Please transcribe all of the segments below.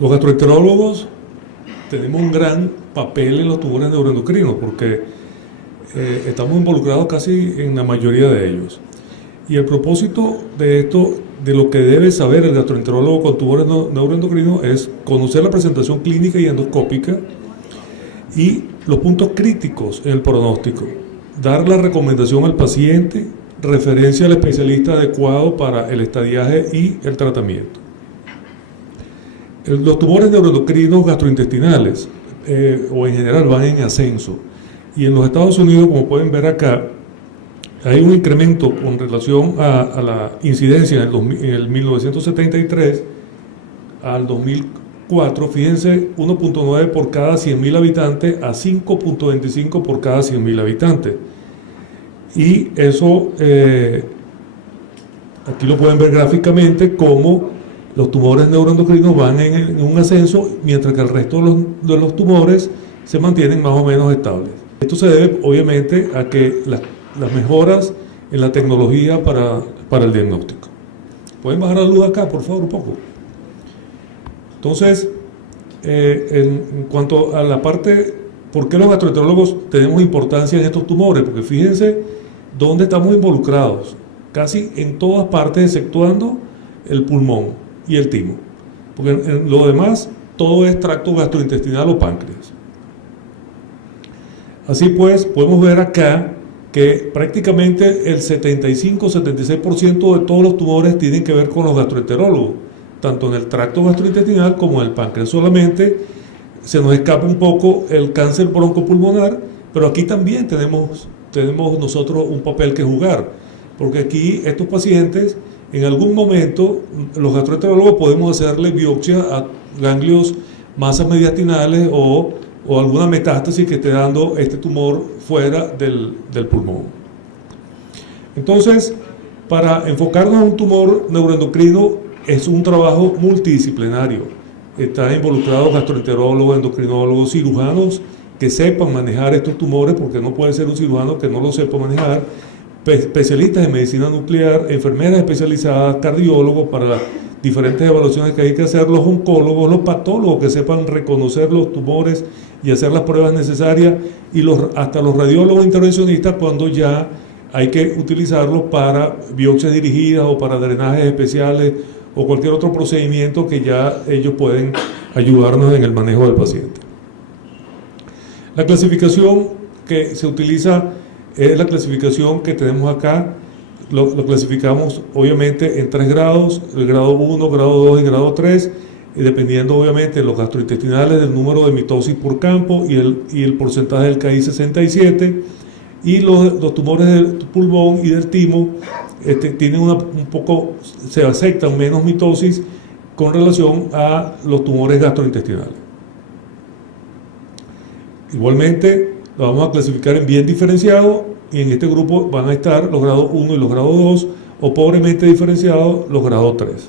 Los gastroenterólogos tenemos un gran papel en los tumores neuroendocrinos porque estamos involucrados casi en la mayoría de ellos. Y el propósito de esto, de lo que debe saber el gastroenterólogo con tumores neuroendocrinos, es conocer la presentación clínica y endoscópica y los puntos críticos en el pronóstico, dar la recomendación al paciente, referencia al especialista adecuado para el estadiaje y el tratamiento. Los tumores neuroendocrinos gastrointestinales o en general van en ascenso, y en los Estados Unidos, como pueden ver acá, hay un incremento con relación a la incidencia en el 1973 al 2004, fíjense, 1.9 por cada 100.000 habitantes a 5.25 por cada 100.000 habitantes. Y eso, aquí lo pueden ver gráficamente, como los tumores neuroendocrinos van en un ascenso, mientras que el resto de los tumores se mantienen más o menos estables. Esto se debe, obviamente, a que las mejoras en la tecnología para el diagnóstico. ¿Pueden bajar la luz acá, por favor, un poco? Entonces, en cuanto a la parte, ¿por qué los gastroenterólogos tenemos importancia en estos tumores? Porque fíjense dónde estamos involucrados, casi en todas partes, exceptuando el pulmón y el timo, porque en lo demás todo es tracto gastrointestinal o páncreas. Así pues, podemos ver acá que prácticamente el 75-76% de todos los tumores tienen que ver con los gastroenterólogos, tanto en el tracto gastrointestinal como en el páncreas. Solamente se nos escapa un poco el cáncer broncopulmonar, pero aquí también tenemos nosotros un papel que jugar, porque aquí estos pacientes, en algún momento, los gastroenterólogos podemos hacerle biopsia a ganglios, masas mediastinales o alguna metástasis que esté dando este tumor fuera del pulmón. Entonces, para enfocarnos en un tumor neuroendocrino es un trabajo multidisciplinario. Están involucrados gastroenterólogos, endocrinólogos, cirujanos que sepan manejar estos tumores, porque no puede ser un cirujano que no lo sepa manejar, especialistas en medicina nuclear, enfermeras especializadas, cardiólogos para las diferentes evaluaciones que hay que hacer, los oncólogos, los patólogos que sepan reconocer los tumores y hacer las pruebas necesarias, y hasta los radiólogos intervencionistas cuando ya hay que utilizarlos para biopsias dirigidas o para drenajes especiales o cualquier otro procedimiento que ya ellos pueden ayudarnos en el manejo del paciente. La clasificación que se utiliza es la clasificación que tenemos acá. Lo clasificamos obviamente en 3 grados, el grado 1, grado 2 y grado 3, dependiendo obviamente de los gastrointestinales, del número de mitosis por campo y el porcentaje del KI67, y los tumores del pulmón y del timo tienen un poco, se aceptan menos mitosis con relación a los tumores gastrointestinales. Igualmente, lo vamos a clasificar en bien diferenciado, y en este grupo van a estar los grados 1 y los grados 2, o pobremente diferenciados los grados 3.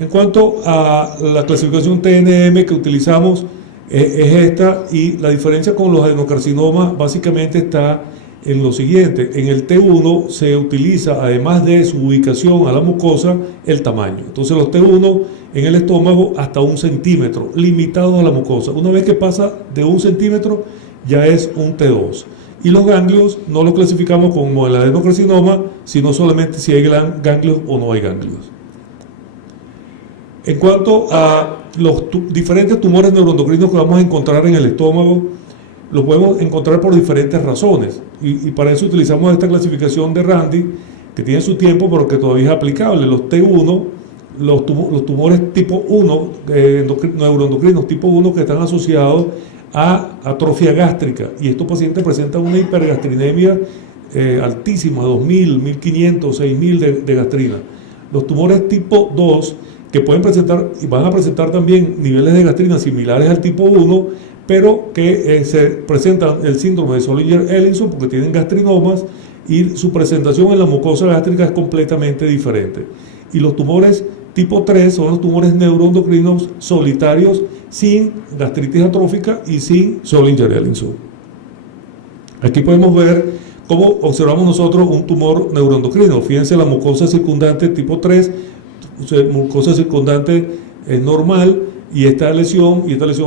En cuanto a la clasificación TNM que utilizamos, es esta, y la diferencia con los adenocarcinomas básicamente está en lo siguiente. En el T1 se utiliza, además de su ubicación a la mucosa, el tamaño. Entonces los T1 en el estómago hasta 1 centímetro, limitados a la mucosa. Una vez que pasa de 1 centímetro, ya es un T2. Y los ganglios no los clasificamos como el adenocarcinoma, sino solamente si hay ganglios o no hay ganglios. En cuanto a los diferentes tumores neuroendocrinos que vamos a encontrar en el estómago, los podemos encontrar por diferentes razones, y para eso utilizamos esta clasificación de Randi, que tiene su tiempo pero que todavía es aplicable. Los T1, los tumores tipo 1, neuroendocrinos tipo 1, que están asociados a atrofia gástrica, y estos pacientes presentan una hipergastrinemia altísima, 2.000, 1.500, 6.000 de gastrina. Los tumores tipo 2, que pueden presentar y van a presentar también niveles de gastrina similares al tipo 1, pero que se presentan el síndrome de Zollinger-Ellison porque tienen gastrinomas, y su presentación en la mucosa gástrica es completamente diferente. Y los tumores tipo 3 son los tumores neuroendocrinos solitarios sin gastritis atrófica y sin Zollinger-Ellison. Aquí podemos ver cómo observamos nosotros un tumor neuroendocrino. Fíjense la mucosa circundante tipo 3, mucosa circundante es normal, y esta lesión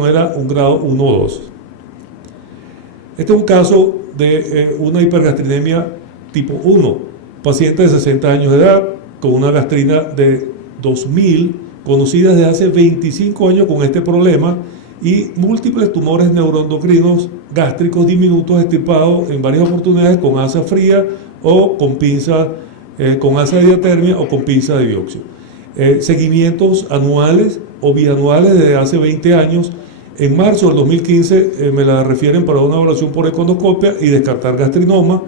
era un grado 1 o 2. Este es un caso de una hipergastrinemia tipo 1, paciente de 60 años de edad, con una gastrina de 2000, conocida desde hace 25 años con este problema, y múltiples tumores neuroendocrinos gástricos diminutos extirpados en varias oportunidades con asa fría o con pinza, con asa de diatermia o con pinza de biopsia. Seguimientos anuales o bianuales desde hace 20 años. En marzo del 2015 me la refieren para una evaluación por econdoscopia y descartar gastrinoma.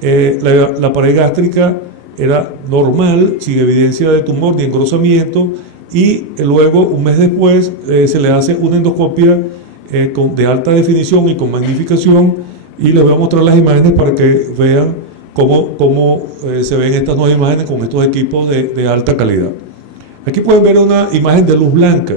La pared gástrica era normal, sin evidencia de tumor ni engrosamiento, y luego, un mes después, se le hace una endoscopia de alta definición y con magnificación, y les voy a mostrar las imágenes para que vean cómo se ven estas nuevas imágenes con estos equipos de alta calidad. Aquí pueden ver una imagen de luz blanca,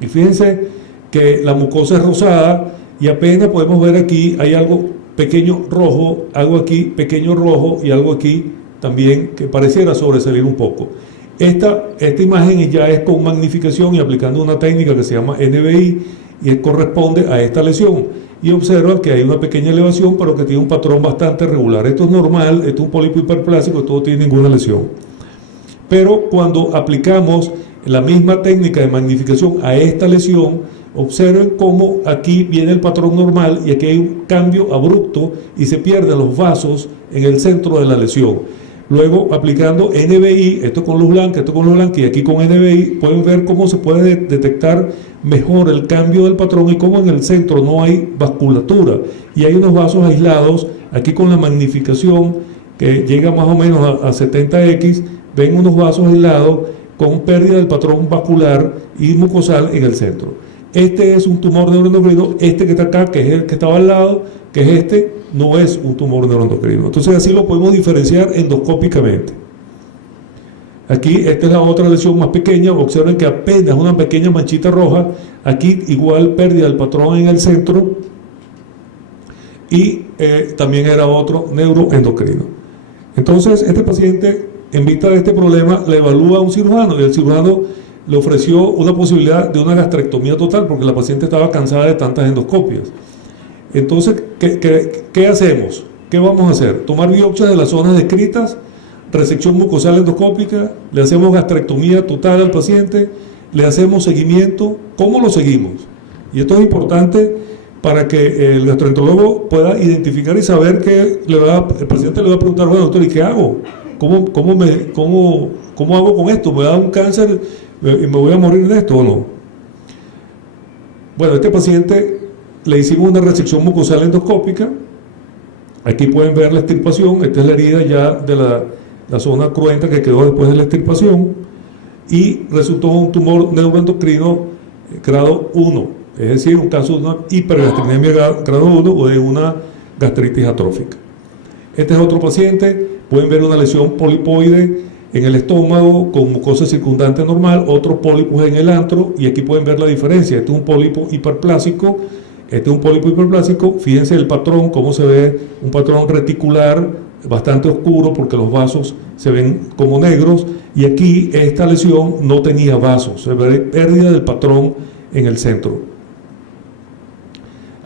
y fíjense que la mucosa es rosada, y apenas podemos ver aquí, hay algo pequeño rojo, algo aquí pequeño rojo, y algo aquí también que pareciera sobresalir un poco. Esta imagen ya es con magnificación y aplicando una técnica que se llama NBI, y corresponde a esta lesión, y observan que hay una pequeña elevación, pero que tiene un patrón bastante regular. Esto es normal, esto es un pólipo hiperplásico, esto no tiene ninguna lesión. Pero cuando aplicamos la misma técnica de magnificación a esta lesión, observen cómo aquí viene el patrón normal y aquí hay un cambio abrupto y se pierden los vasos en el centro de la lesión. Luego, aplicando NBI, esto con luz blanca, y aquí con NBI, pueden ver cómo se puede detectar mejor el cambio del patrón y cómo en el centro no hay vasculatura y hay unos vasos aislados. Aquí con la magnificación que llega más o menos a 70x, ven unos vasos aislados con pérdida del patrón vascular y mucosal en el centro. Este es un tumor neuroendocrino, este que está acá, que es el que estaba al lado, que es este, no es un tumor neuroendocrino. Entonces así lo podemos diferenciar endoscópicamente. Aquí esta es la otra lesión más pequeña, observen que apenas una pequeña manchita roja, aquí igual pérdida del patrón en el centro, y también era otro neuroendocrino. Entonces este paciente, en vista de este problema, le evalúa a un cirujano, y el cirujano le ofreció una posibilidad de una gastrectomía total, porque la paciente estaba cansada de tantas endoscopias. Entonces, ¿qué hacemos? ¿Qué vamos a hacer? Tomar biopsias de las zonas descritas, resección mucosal endoscópica, le hacemos gastrectomía total al paciente, le hacemos seguimiento. ¿Cómo lo seguimos? Y esto es importante para que el gastroenterólogo pueda identificar y saber que el paciente le va a preguntar: bueno, doctor, ¿y qué hago? ¿Cómo hago con esto? ¿Me da un cáncer y me voy a morir de esto o no? Bueno, a este paciente le hicimos una resección mucosal endoscópica. Aquí pueden ver la extirpación. Esta es la herida ya de la zona cruenta que quedó después de la extirpación, y resultó un tumor neuroendocrino grado 1, es decir, un caso de una hipergastrinemia grado 1 o de una gastritis atrófica. Este es otro paciente. Pueden ver una lesión polipoide en el estómago con mucosa circundante normal, otros pólipos en el antro, y aquí pueden ver la diferencia. Este es un pólipo hiperplásico, fíjense el patrón, cómo se ve un patrón reticular bastante oscuro porque los vasos se ven como negros, y aquí esta lesión no tenía vasos, se ve pérdida del patrón en el centro.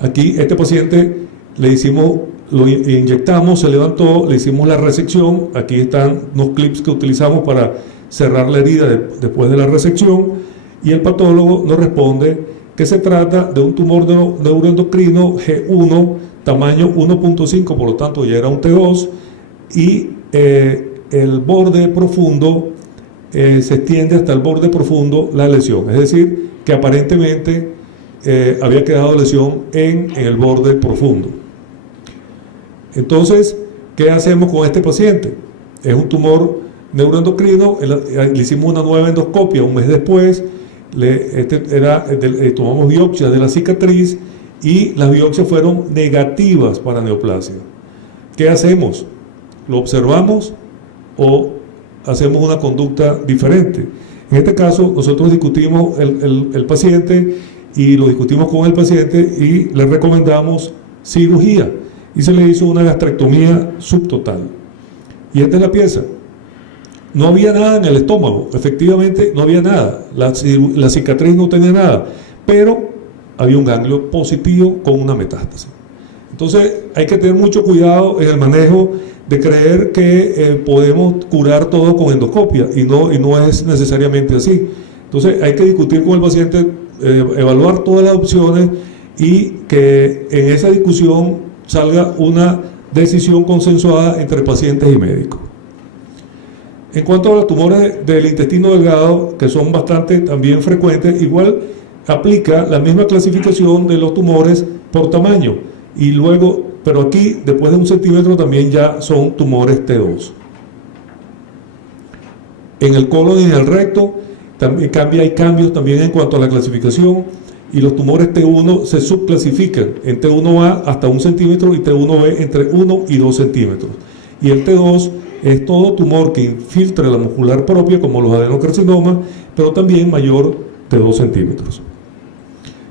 Aquí este paciente lo inyectamos, se levantó, le hicimos la resección. Aquí están unos clips que utilizamos para cerrar la herida después de la resección, y el patólogo nos responde que se trata de un tumor neuroendocrino G1, tamaño 1.5, por lo tanto ya era un T2, y el borde profundo se extiende hasta el borde profundo la lesión, es decir, que aparentemente había quedado lesión en el borde profundo. Entonces, ¿qué hacemos con este paciente? Es un tumor neuroendocrino, le hicimos una nueva endoscopia un mes después, tomamos biopsias de la cicatriz y las biopsias fueron negativas para neoplasia. ¿Qué hacemos? ¿Lo observamos o hacemos una conducta diferente? En este caso, nosotros discutimos el paciente y lo discutimos con el paciente y le recomendamos cirugía, y se le hizo una gastrectomía subtotal. Y esta es la pieza. no había nada en el estómago, efectivamente no había nada, la cicatriz no tenía nada, pero había un ganglio positivo con una metástasis. Entonces hay que tener mucho cuidado en el manejo de creer que podemos curar todo con endoscopia, y no es necesariamente así. Entonces hay que discutir con el paciente, evaluar todas las opciones y que en esa discusión salga una decisión consensuada entre pacientes y médicos. En cuanto a los tumores del intestino delgado, que son bastante también frecuentes, igual aplica la misma clasificación de los tumores por tamaño, y luego, pero aquí después de 1 centímetro también ya son tumores T2. En el colon y en el recto también hay cambios también en cuanto a la clasificación, y los tumores T1 se subclasifican en T1A hasta 1 centímetro y T1B entre 1 y 2 centímetros. Y el T2 es todo tumor que infiltre la muscular propia, como los adenocarcinomas, pero también mayor de 2 centímetros.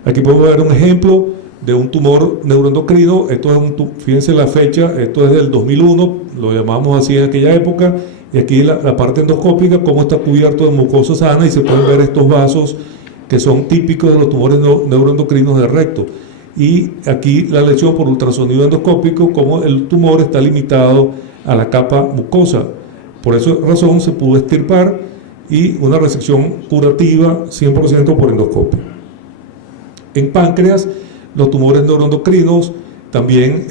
Aquí podemos ver un ejemplo de un tumor neuroendocrino. Esto es fíjense la fecha, esto es del 2001, lo llamamos así en aquella época, y aquí la parte endoscópica, cómo está cubierto de mucosa sana, y se pueden ver estos vasos que son típicos de los tumores neuroendocrinos del recto. Y aquí la lesión por ultrasonido endoscópico, cómo el tumor está limitado a la capa mucosa. Por esa razón se pudo extirpar, y una resección curativa 100% por endoscopio. En páncreas, los tumores neuroendocrinos también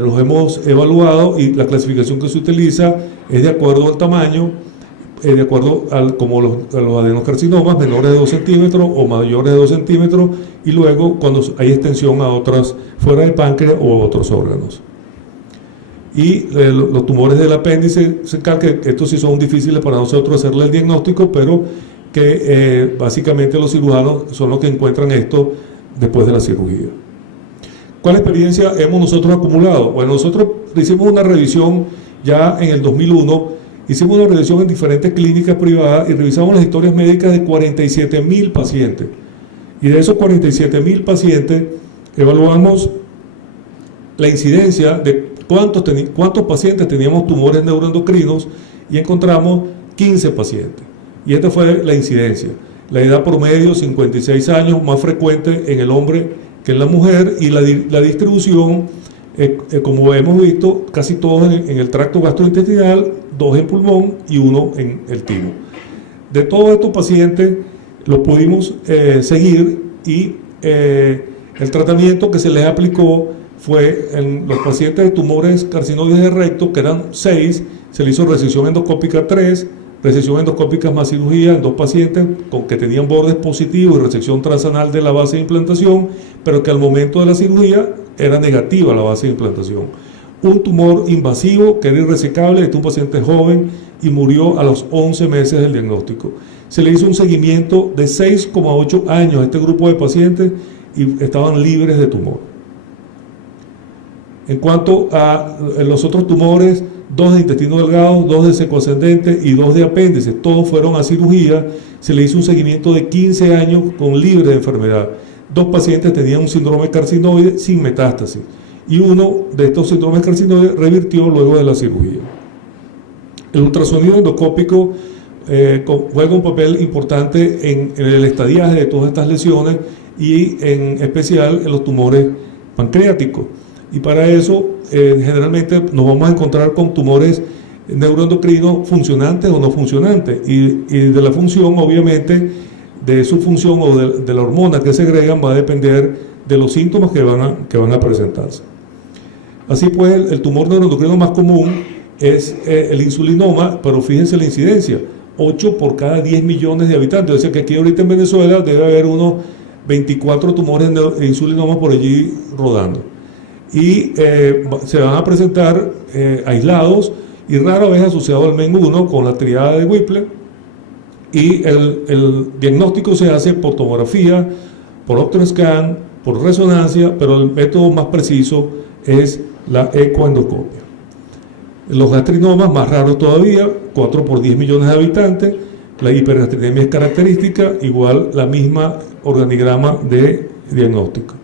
los hemos evaluado, y la clasificación que se utiliza es de acuerdo al tamaño, de acuerdo como los adenocarcinomas menores de 2 centímetros o mayores de 2 centímetros, y luego cuando hay extensión a otras fuera del páncreas o a otros órganos. Y los tumores del apéndice, que estos sí son difíciles para nosotros hacerle el diagnóstico, pero que básicamente los cirujanos son los que encuentran esto después de la cirugía. ¿Cuál experiencia hemos nosotros acumulado? Bueno, nosotros hicimos una revisión ya en el 2001, hicimos una revisión en diferentes clínicas privadas y revisamos las historias médicas de 47.000 pacientes. Y de esos 47.000 pacientes evaluamos la incidencia de cuántos pacientes teníamos tumores neuroendocrinos, y encontramos 15 pacientes. Y esta fue la incidencia. La edad promedio, 56 años, más frecuente en el hombre que en la mujer, y la distribución, como hemos visto, casi todos en el tracto gastrointestinal, 2 en pulmón y 1 en el timo. De todos estos pacientes los pudimos seguir, y el tratamiento que se les aplicó fue en los pacientes de tumores carcinoides de recto, que eran 6, se le hizo resección endoscópica 3, resección endoscópica más cirugía en 2 pacientes que tenían bordes positivos, y resección transanal de la base de implantación, pero que al momento de la cirugía era negativa la base de implantación. Un tumor invasivo que era irresecable, este es un paciente joven y murió a los 11 meses del diagnóstico. Se le hizo un seguimiento de 6,8 años a este grupo de pacientes, y estaban libres de tumor. En cuanto a los otros tumores, 2 de intestino delgado, 2 de secoascendente y 2 de apéndice, todos fueron a cirugía. Se le hizo un seguimiento de 15 años con libre de enfermedad. 2 pacientes tenían un síndrome carcinoide sin metástasis, y uno de estos síndromes carcinoides revirtió luego de la cirugía. El ultrasonido endoscópico juega un papel importante en el estadiaje de todas estas lesiones, y en especial en los tumores pancreáticos. Y para eso generalmente nos vamos a encontrar con tumores neuroendocrinos funcionantes o no funcionantes, y de la función, obviamente, de su función o de la hormona que segregan, va a depender de los síntomas que van a presentarse. Así pues, el tumor neuroendocrino más común es el insulinoma, pero fíjense la incidencia, 8 por cada 10 millones de habitantes, o sea que aquí ahorita en Venezuela debe haber unos 24 tumores de insulinoma por allí rodando. Y se van a presentar aislados y rara vez asociados al MEN1 con la triada de Whipple, y el diagnóstico se hace por tomografía, por Optoscan, por resonancia, pero el método más preciso es la ecoendoscopia. Los gastrinomas, más raros todavía, 4 por 10 millones de habitantes, la hipergastrinemia es característica, igual la misma organigrama de diagnóstico.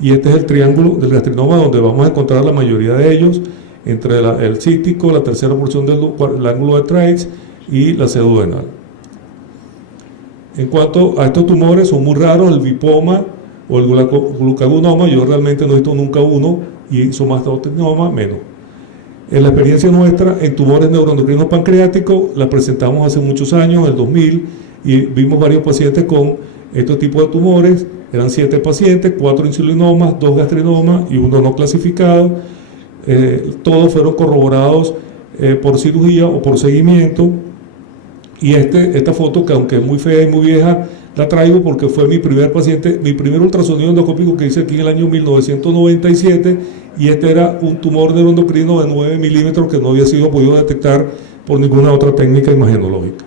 Y este es el triángulo del gastrinoma, donde vamos a encontrar la mayoría de ellos, entre el cístico, la tercera porción del ángulo de Traix, y la pseudodenal. En cuanto a estos tumores, son muy raros, el lipoma o el glucagonoma, yo realmente no he visto nunca uno, y somatotecnoma menos. En la experiencia nuestra en tumores neuroendocrinos pancreáticos, la presentamos hace muchos años, en el 2000, y vimos varios pacientes con estos tipos de tumores. Eran 7 pacientes, 4 insulinomas, 2 gastrinomas y 1 no clasificado. Todos fueron corroborados por cirugía o por seguimiento. Y esta foto, que aunque es muy fea y muy vieja, la traigo porque fue mi primer paciente, mi primer ultrasonido endoscópico que hice aquí en el año 1997, y este era un tumor neuroendocrino de 9 milímetros que no había sido podido detectar por ninguna otra técnica imagenológica.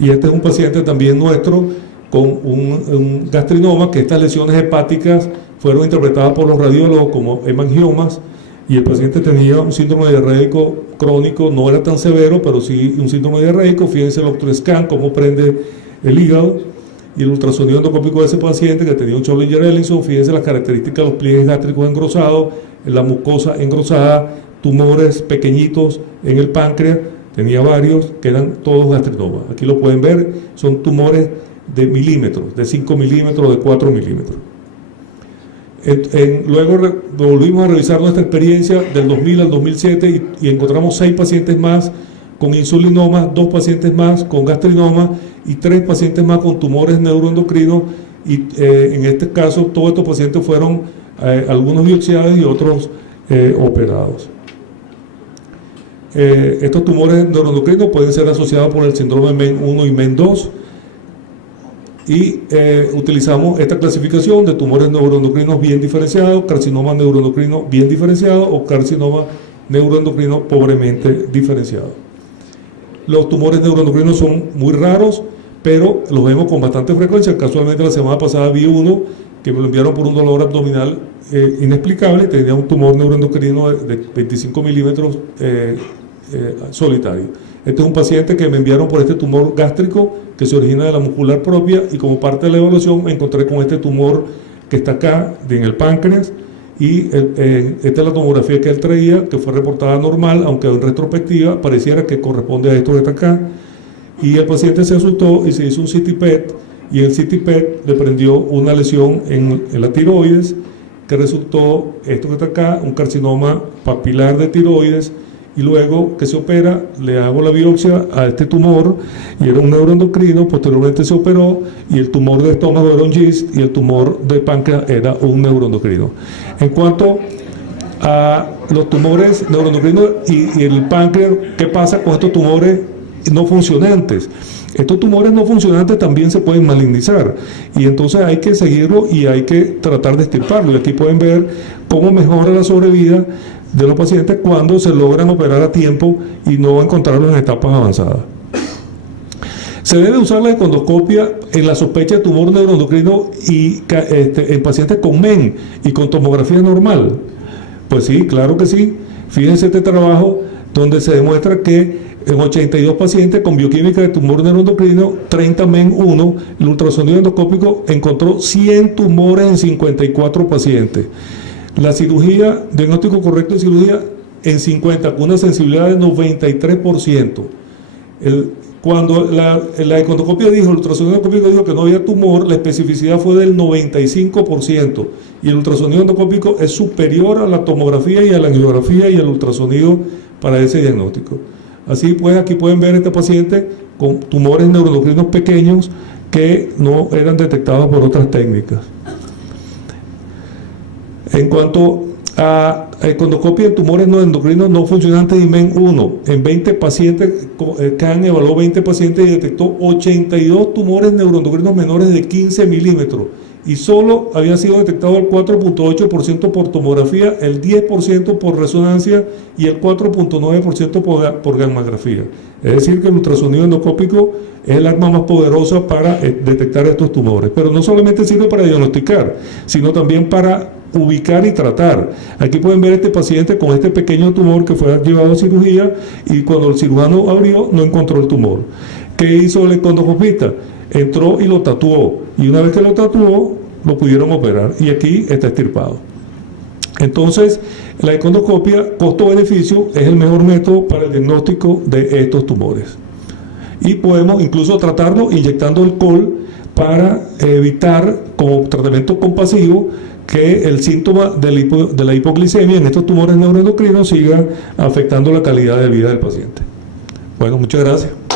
Y este es un paciente también nuestro con un gastrinoma, que estas lesiones hepáticas fueron interpretadas por los radiólogos como hemangiomas, y el paciente tenía un síndrome diarreico crónico, no era tan severo, pero sí un síndrome diarreico. Fíjense el octoscan, cómo prende el hígado, y el ultrasonido endoscópico de ese paciente que tenía un Schollinger-Ellison. Fíjense las características de los pliegues gástricos engrosados, la mucosa engrosada, tumores pequeñitos en el páncreas, tenía varios que eran todos gastrinomas. Aquí lo pueden ver, son tumores de milímetros, de 5 milímetros, de 4 milímetros. Luego volvimos a revisar nuestra experiencia del 2000 al 2007 y encontramos 6 pacientes más con insulinoma, 2 pacientes más con gastrinoma y 3 pacientes más con tumores neuroendocrinos, y en este caso todos estos pacientes fueron algunos biopsiados y otros operados. Estos tumores neuroendocrinos pueden ser asociados por el síndrome MEN1 y MEN2, y utilizamos esta clasificación de tumores neuroendocrinos bien diferenciados, carcinoma neuroendocrino bien diferenciado o carcinoma neuroendocrino pobremente diferenciado. Los tumores neuroendocrinos son muy raros, pero los vemos con bastante frecuencia. Casualmente la semana pasada vi uno que me lo enviaron por un dolor abdominal inexplicable. Tenía un tumor neuroendocrino de 25 milímetros solitario. Este es un paciente que me enviaron por este tumor gástrico que se origina de la muscular propia, y como parte de la evaluación me encontré con este tumor que está acá en el páncreas, y esta es la tomografía que él traía, que fue reportada normal, aunque en retrospectiva pareciera que corresponde a esto que está acá. Y el paciente se asustó y se hizo un CT PET, y el CT PET le prendió una lesión en la tiroides, que resultó esto que está acá, un carcinoma papilar de tiroides. Y luego que se opera, le hago la biopsia a este tumor, y era un neuroendocrino. Posteriormente se operó, y el tumor de estómago era un GIST, y el tumor de páncreas era un neuroendocrino. En cuanto a los tumores neuroendocrinos y el páncreas, ¿qué pasa con estos tumores no funcionantes? Estos tumores no funcionantes también se pueden malignizar, y entonces hay que seguirlo y hay que tratar de extirparlo. Y aquí pueden ver cómo mejora la sobrevida de los pacientes cuando se logran operar a tiempo y no encontrarlos en etapas avanzadas. Se debe usar la endoscopia en la sospecha de tumor neuroendocrino y en pacientes con MEN y con tomografía normal. Pues sí, claro que sí. Fíjense este trabajo donde se demuestra que en 82 pacientes con bioquímica de tumor neuroendocrino, 30 MEN1, el ultrasonido endoscópico encontró 100 tumores en 54 pacientes. La cirugía, diagnóstico correcto de cirugía en 50, con una sensibilidad de 93%. Cuando la endoscopia dijo, el ultrasonido endoscópico dijo que no había tumor, la especificidad fue del 95%, y el ultrasonido endoscópico es superior a la tomografía y a la angiografía y al ultrasonido para ese diagnóstico. Así pues, aquí pueden ver este paciente con tumores neuroendocrinos pequeños que no eran detectados por otras técnicas. En cuanto a endoscopia en tumores no endocrinos no funcionantes y MEN1, en 20 pacientes, CAN evaluó 20 pacientes y detectó 82 tumores neuroendocrinos menores de 15 milímetros, y solo había sido detectado el 4.8% por tomografía, el 10% por resonancia y el 4.9% por gammagrafía. Es decir, que el ultrasonido endoscópico es el arma más poderosa para detectar estos tumores. Pero no solamente sirve para diagnosticar, sino también para ubicar y tratar. Aquí pueden ver este paciente con este pequeño tumor que fue llevado a cirugía, y cuando el cirujano abrió no encontró el tumor. ¿Qué hizo el endoscopista? Entró y lo tatuó, y una vez que lo tatuó lo pudieron operar, y aquí está extirpado. Entonces, la endoscopia costo-beneficio es el mejor método para el diagnóstico de estos tumores. y podemos incluso tratarlo inyectando alcohol para evitar, como tratamiento compasivo, que el síntoma de la hipoglicemia en estos tumores neuroendocrinos siga afectando la calidad de vida del paciente. Bueno, muchas gracias.